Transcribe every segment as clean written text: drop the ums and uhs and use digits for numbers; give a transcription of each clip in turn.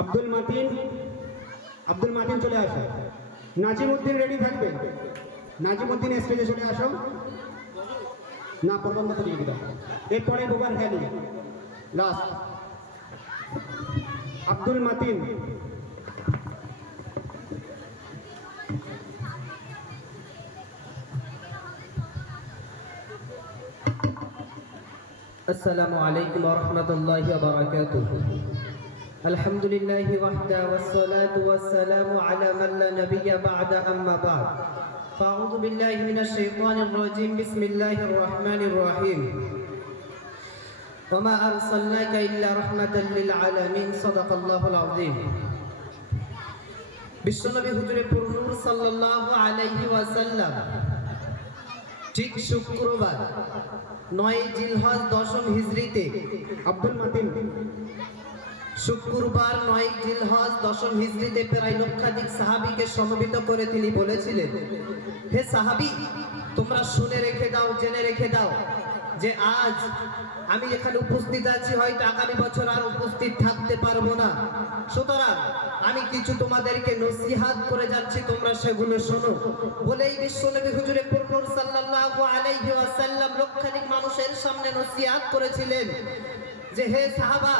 আব্দুল মাতিন চলে আসো। নাজিমউদ্দিন রেডি থাকবে। নাজিমউদ্দিন স্টেজে চলে আসো। না প্রবন্ধ তো দিয়ে দিলাম। এরপরে বুবার হ্যালি লাস্ট। আব্দুল মাতিন। السلام عليكم ورحمة الله وبركاته. الحمد لله وحده والصلاة والسلام على من لا نبي بعد أما بعد. فأعوذ بالله من الشيطان الرجيم. بسم الله الرحمن الرحيم. وما أرسلناك إلا رحمة للعالمين. صدق الله العظيم. বিশ্বনবী হুজুরে পুরনূর সাল্লাল্লাহু আলাইহি ওয়াসাল্লাম ঠিক শুক্রবার 9 জিলহজ 10 হিজরিতে আব্দুল মাতিন শুক্রবার 9 জিলহজ 10 হিজরিতে প্রায় লক্ষাধিক সাহাবীকে সমবেত করে তিনি বলেছিলেন, হে সাহাবী, তোমরা শুনে রেখে দাও, জেনে রেখে দাও যে আজ আমি এখানে উপস্থিত আছি, হয়তো আগামী বছর আর উপস্থিত থাকতে পারবো না। সুতরাং আমি কিছু তোমাদেরকে নসিহত করে যাচ্ছি, তোমরা সেগুলো শোনো। বলেই বিশ্বনবী হুজুরে পুরনূর সাল্লাল্লাহু আলাইহি ওয়াসাল্লাম লক্ষাধিক মানুষের সামনে নসিহত করেছিলেন যে হে সাহাবা,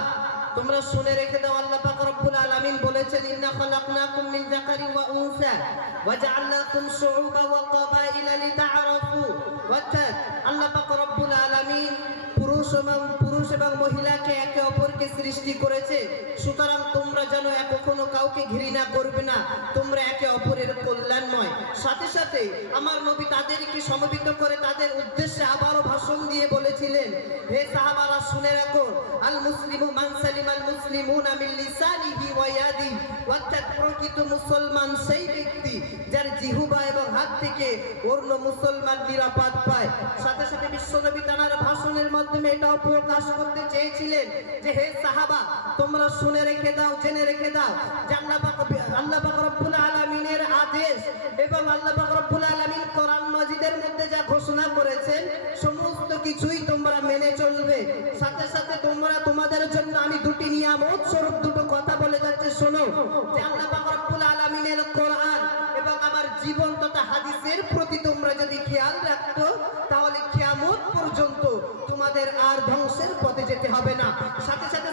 তোমরা শুনে রেখে দাও, আল্লাহ পাক রব্বুল আলামিন বলেছেন, ইন্না খালাকনাকুম মিন যাকারিন ওয়া উনসা ওয়া জাআলনাকুম শুউবান ওয়া ক্বাবাইলা লিতাআরাফু। অর্থাৎ আল্লাহ পাক রব্বুল আলামিন পুরুষ এবং মহিলাকে একে অপরকে সৃষ্টি করেছে। সুতরাং তোমরা যেন কখনো কাউকে ঘৃণা করবে না, তোমরা একে অপরের কল্যাণময়। সাথে সাথে আমার নবী তাদেরকে সমবেত করে তাদের উদ্দেশ্যে আবারও ভাষণ দিয়ে বলেছিলেন, হে সাহাবারা, শুনে রাখো, আল মুসলিমু মান সালিমাল মুসলিমুনা মিন লিসানিহি ওয়া ইয়াদিহি। অর্থাৎ প্রকৃত মুসলমান সেই ব্যক্তি যার জিহ্বা এবং হাত থেকে অন্য মুসলমান নিরাপদ পায়। সাথে সাথে বিশ্বনবী তার ভাষণের মাধ্যমে এটাও প্রকাশ করতে চেয়েছিলেন যে হে সাহাবা, তোমরা শুনে রেখে দাও, জেনে রেখে দাও যে আল্লাহ পাক রব্বুল আলামিনের আদেশ এবং আল্লাহ পাক রব্বুল আলামিন কোরআন মাজিদের মধ্যে যা ঘোষণা করেছেন সমস্ত কিছুই তোমরা মেনে চলবে। সাথে সাথে তোমরা তোমাদের জন্য আমি দুটি নিয়ামত স্বরূপ দুটো কথা বলে যাচ্ছে, শোনো। যে আল্লাহ পাক রব্বুল আলামিনের কোরআন এবং আমার জীবন তথা হাদিসের প্রতি তোমরা যদি খেয়াল রাখতো, তাহলে কিয়ামত পর্যন্ত তোমাদের আর ধ্বংসের পথে যেতে হবে না। সাথে সাথে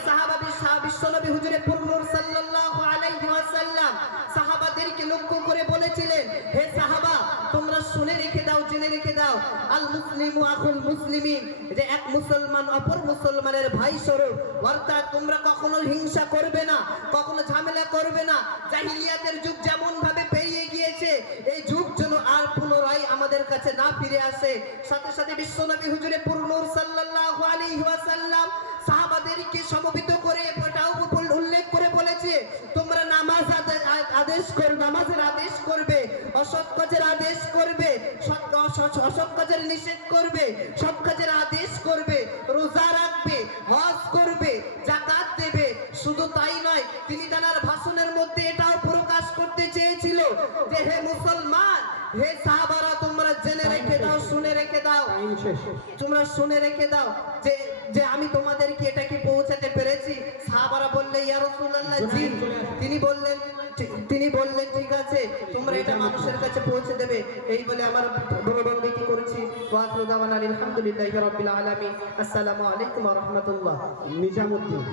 বিশ্বনবী হুজুরে পুরনূর সাল্লাল্লাহু আলাইহি ওয়াসাল্লাম সাহাবাদেরকে লক্ষ্য করে বলেছিলেন, হে সাহাবা, তোমরা শুনে রেখে দাও, জেনে রেখে দাও, আল মুসলিমু আখুল মুসলিমিন, যে এক মুসলমান অপর মুসলমানের ভাই স্বরূপ। অর্থাৎ তোমরা কখনো হিংসা করবে না, কখনো ঝামেলা করবে না। জাহিলিয়াতের যুগ যেমন ভাবে পেরিয়ে গিয়েছে, এই যুগ যেন আর পুনরায় আমাদের কাছে না ফিরে আসে। সাথে সাথে বিশ্বনবী হুজুরে পুরনূর সাল্লাল্লাহু আলাইহি ওয়াসাল্লাম সাহাবাদেরকে সমবেত করে এটাও উল্লেখ করে বলেছে, তোমরা নামাজের আদেশ করবে, অসৎ কাজের আদেশ করবে, অসৎ কাজের নিষেধ করবে, সৎ কাজের আদেশ করবে, রোজা রাখবে, হজ করবে, যাকাত দেবে। শুধু তাই নয়, তিনি তার ভাষণের মধ্যে এটাও প্রকাশ করতে চেয়েছিল যে হে মুসলমান, হে সাহাবারা, তোমরা জেনে রেখে দাও, শুনে রেখে দাও, তোমরা শুনে রেখে দাও যে আমি তোমাদেরকে এটা কি পৌঁছাতে পেরেছি। সাহাবারা বললে, ইয়া রাসূলুল্লাহ, জি। তিনি বললেন ঠিক আছে, তোমরা এটা মানুষের কাছে পৌঁছে দেবে। এই বলে আমার বক্তব্য কি করেছি। ওয়া আখিরু দাওয়ানা আলহামদুলিল্লাহি রাব্বিল আলামিন। আসসালামু আলাইকুম ওয়া রাহমাতুল্লাহ। নিজামউদ্দিন।